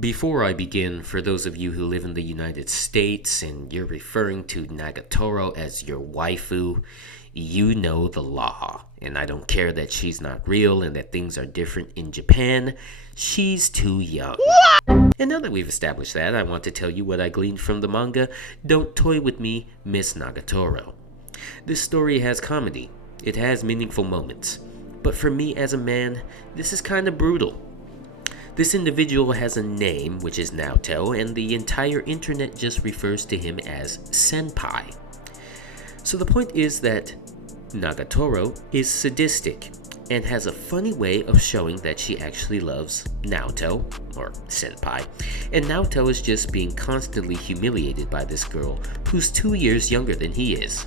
Before I begin, for those of you who live in the United States and you're referring to Nagatoro as your waifu, you know the law. And I don't care that she's not real and that things are different in Japan. She's too young. And now that we've established that, I want to tell you what I gleaned from the manga, Don't Toy With Me, Miss Nagatoro. This story has comedy. It has meaningful moments. But for me as a man, this is kind of brutal. This individual has a name, which is Naoto, and the entire internet just refers to him as Senpai. So the point is that Nagatoro is sadistic and has a funny way of showing that she actually loves Naoto, or Senpai, and Naoto is just being constantly humiliated by this girl who's 2 years younger than he is.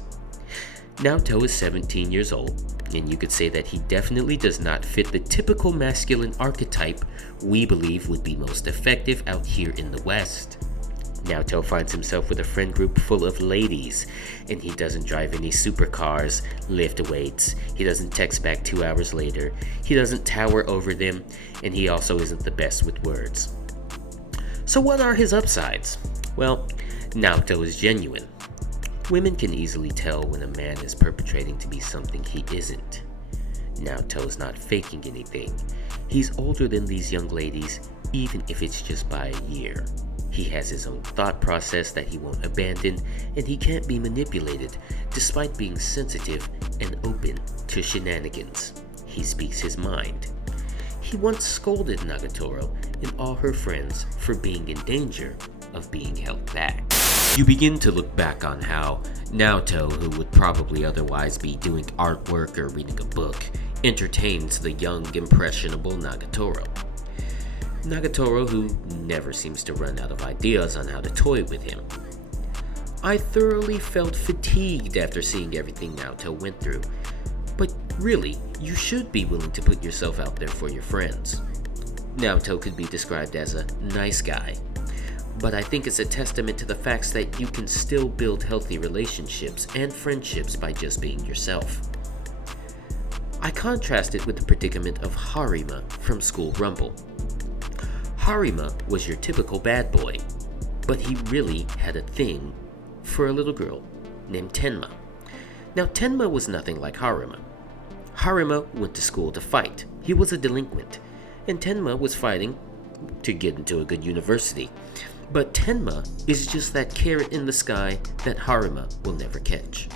Naoto is 17 years old, and you could say that he definitely does not fit the typical masculine archetype we believe would be most effective out here in the West. Naoto finds himself with a friend group full of ladies, and he doesn't drive any supercars, lift weights, he doesn't text back 2 hours later, he doesn't tower over them, and he also isn't the best with words. So what are his upsides? Well, Naoto is genuine. Women can easily tell when a man is perpetrating to be something he isn't. Naoto is not faking anything. He's older than these young ladies, even if it's just by a year. He has his own thought process that he won't abandon, and he can't be manipulated, despite being sensitive and open to shenanigans. He speaks his mind. He once scolded Nagatoro and all her friends for being in danger of being held back. You begin to look back on how Naoto, who would probably otherwise be doing artwork or reading a book, entertains the young, impressionable Nagatoro. Nagatoro, who never seems to run out of ideas on how to toy with him. I thoroughly felt fatigued after seeing everything Naoto went through, but really, you should be willing to put yourself out there for your friends. Naoto could be described as a nice guy, but I think it's a testament to the facts that you can still build healthy relationships and friendships by just being yourself. I contrast it with the predicament of Harima from School Rumble. Harima was your typical bad boy, but he really had a thing for a little girl named Tenma. Now Tenma was nothing like Harima. Harima went to school to fight. He was a delinquent, and Tenma was fighting to get into a good university. But Tenma is just that carrot in the sky that Harima will never catch.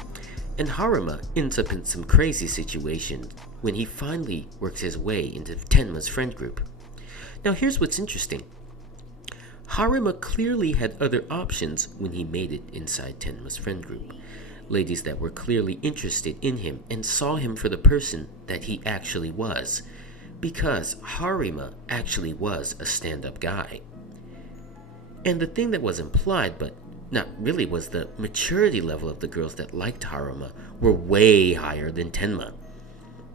And Harima ends up in some crazy situation when he finally works his way into Tenma's friend group. Now here's what's interesting. Harima clearly had other options when he made it inside Tenma's friend group. Ladies that were clearly interested in him and saw him for the person that he actually was. Because Harima actually was a stand-up guy. And the thing that was implied, but not really, was the maturity level of the girls that liked Harima were way higher than Tenma.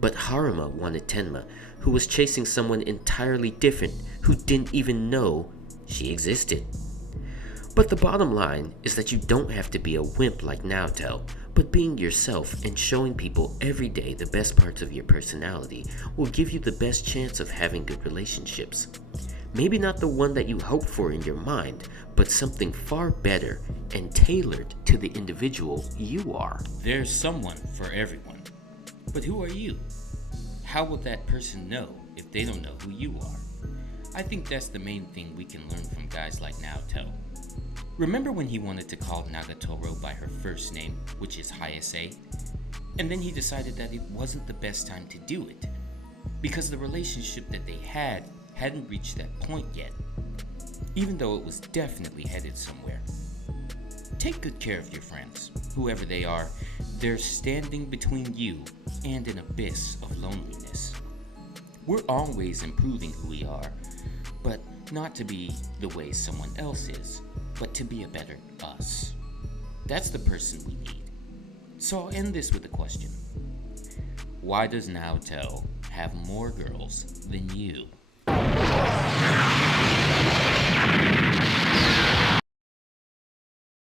But Harima wanted Tenma, who was chasing someone entirely different, who didn't even know she existed. But the bottom line is that you don't have to be a wimp like Naoto, but being yourself and showing people every day the best parts of your personality will give you the best chance of having good relationships. Maybe not the one that you hope for in your mind, but something far better and tailored to the individual you are. There's someone for everyone. But who are you? How will that person know if they don't know who you are? I think that's the main thing we can learn from guys like Naoto. Remember when he wanted to call Nagatoro by her first name, which is Hayase? And then he decided that it wasn't the best time to do it, because the relationship that they hadn't reached that point yet, even though it was definitely headed somewhere. Take good care of your friends, whoever they are. They're standing between you and an abyss of loneliness. We're always improving who we are, but not to be the way someone else is, but to be a better us. That's the person we need. So I'll end this with a question. Why does Naoto have more girls than you?